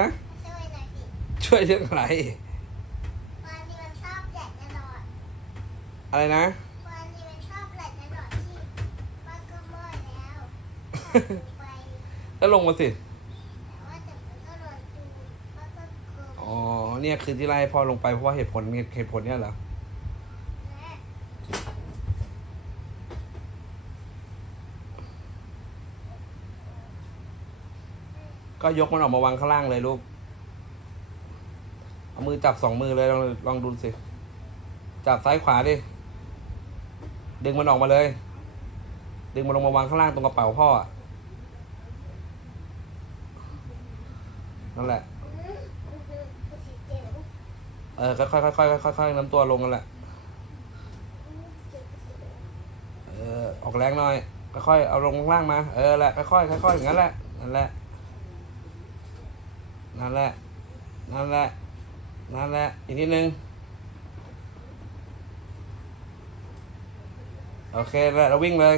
นะช่วยหน่อยสิช่วยเรื่องอะไรวันนี้มันชอบแหลกตลอดอะไรนะ วันนี้มันชอบแหลกตลอดที่บ้านก็เมื่อยแล้วไปแล้วลงมาสิแต่ว่าแต่มันก็โดนดูบ้านก็กลัว อ๋อเนี่ยคือที่ไล่ให้พ่อลงไปเพราะว่าเหตุผลเหตุผลเนี่ยเหรอ ก็ยกมันออกมาวางข้างล่างเลยลูก เอามือจับสองมือเลยลองลองดูสิ จับซ้ายขวาดิ ดึงมันออกมาเลย ดึงมันลงมาวางข้างล่างตรงกระเป๋าพ่อ นั่นแหละอืมอืมอืมสิเออค่อยๆค่อยๆค่อยๆค่อยน้ำตัวลงกันแหละเจ็บเจ็บเออออกแรงหน่อย ค่อยๆเอาลงข้างล่างมา เออแหละค่อยๆค่อยๆอย่างนั้นแหละ นั่นแหละ นั่นแหละ นั่นแหละ นั่นแหละ อีกนิดนึง โอเคแล้วเราวิ่งเลย